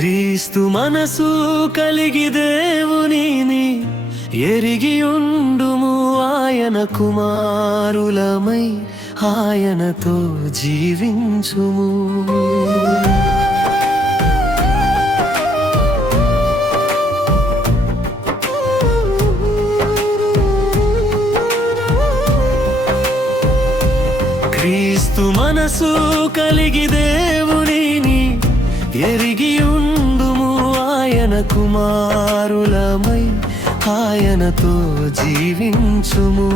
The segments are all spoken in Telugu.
క్రీస్తు మనసు కలిగి దేవునిని ఎరిగియుండుము. ఆయన కుమారులమై ఆయనతో జీవించుము. క్రీస్తు మనసు కలిగి దేవునిని ఎరిగియుండుము. ఆయన కుమారులమై ఆయనతో జీవించుము.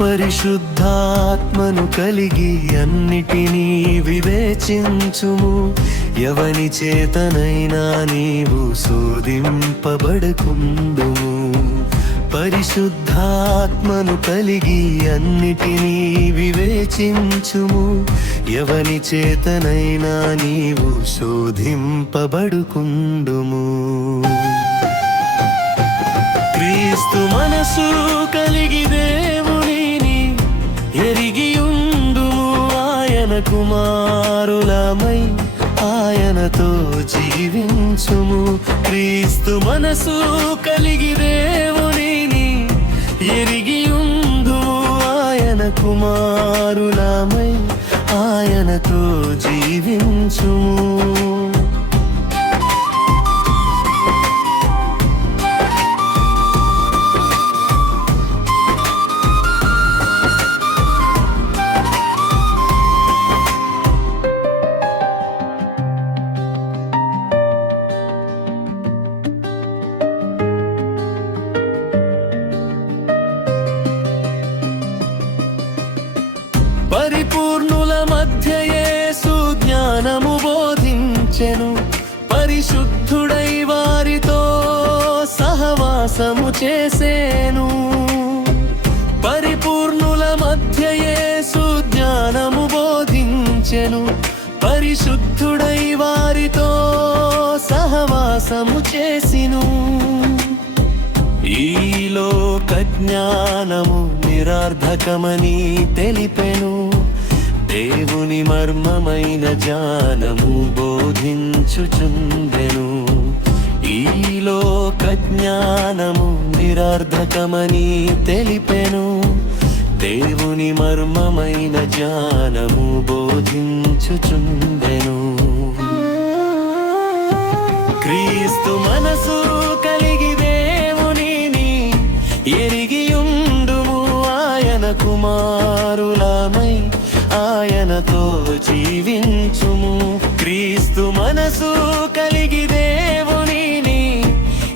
పరిశుద్ధాత్మను కలిగి అన్నిటినీ వివేచించుము. ఎవని చేతనైనా నీవు శోధింపబడకుందుము. పరిశుద్ధాత్మను కలిగి అన్నిటినీ వివేచించుము. ఎవని చేతనైనా నీవు శోధింపబడుకుందుము. క్రీస్తు మనసు కలిగి దేవునిని ఎరిగియుండుము. ఆయన కుమారులమై ఆయనతో జీవించుము. క్రీస్తు మనసు కలిగి దేవునిని ఎరిగియుండుము. ఆయన కుమారులమై ఆయనతో జీవించుము. పరిపూర్ణుల మధ్య యేసు జ్ఞానము బోధించెను. పరిశుద్ధుడై వారితో సహవాసము చేసేను. పరిపూర్ణుల మధ్య యేసు జ్ఞానము బోధించెను. పరిశుద్ధుడై వారితో సహవాసము చేసిను. ఈ లోక జ్ఞానము నిరర్థకమని తెలిపెను. దేవుని మర్మమైన జ్ఞానము బోధించుచుండెను. ఈ లోక జ్ఞానము నిరర్థకమని తెలిపెను. దేవుని మర్మమైన జ్ఞానము బోధించుచుండెను. క్రీస్తు మనసు కలిగి దేవునిని ఎరిగియుండుము. ఆయన కుమారులమై ఆయనతో జీవించుము. క్రీస్తు మనసు కలిగి దేవునిని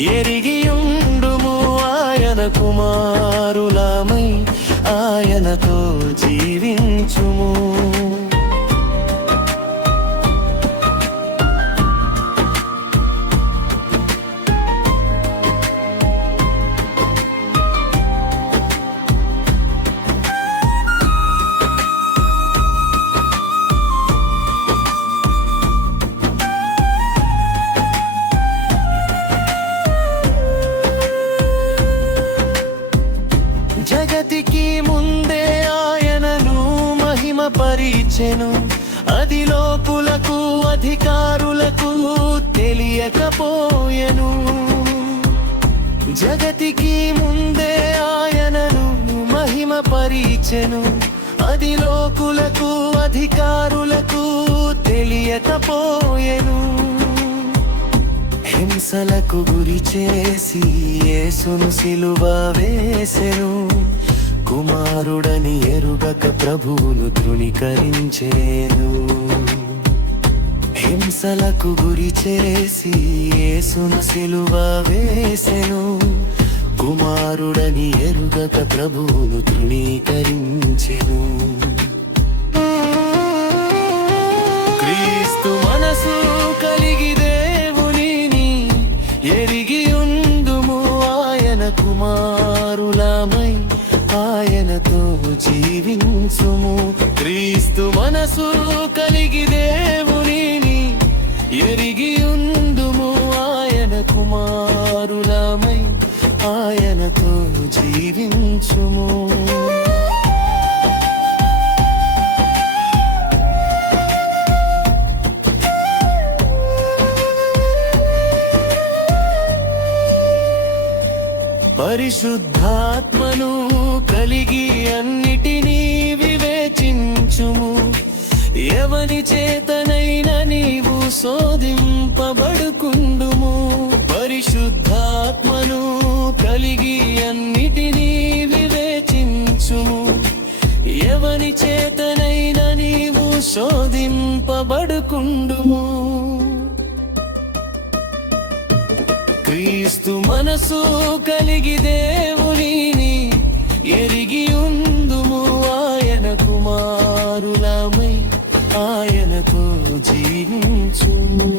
ఎరిగియుండుము. ఆయన కుమారులమై ఆయనతో జీవించుము. జగతికి ముందే ఆయనను మహిమపరిచెను. అది లోకులకు అధికారులకు తెలియకపోయెను. జగతికి ముందే ఆయనను మహిమపరిచెను. అది లోకులకు అధికారులకు తెలియకపోయెను. హింసలకు గురి చేసి యేసును సిలువ వేసెను. కుమారుడని ఎరుగక ప్రభువును తృణీకరించెను. హింసలకు గురి చేసి యేసును సిలువ వేసెను. కుమారుడని ఎరుగక ప్రభువును తృణీకరించెను. క్రీస్తు మనసు కలిగి దేవునిని ఎరిగియుండుము. ఆయన కుమారులమై ఆయనతో జీవించుము. క్రీస్తు మనసు కలిగి దేవునిని ఎరిగియుండుము. ఆయన కుమారులమై ఆయనతో జీవించుము. పరిశుద్ధాత్మను కలిగి అన్నిటినీ వివేచించుము. ఎవని చేతనైనా నీవు శోధింపబడుకుండుము. పరిశుద్ధాత్మను కలిగి అన్నిటినీ వివేచించుము. ఎవని చేతనైనా నీవు శోధింపబడుకుండుము. క్రీస్తు మనసు కలిగి దేవునిని ఎరిగి ఉందుము. ఆయన కుమారులమై ఆయనతో జీవించుము.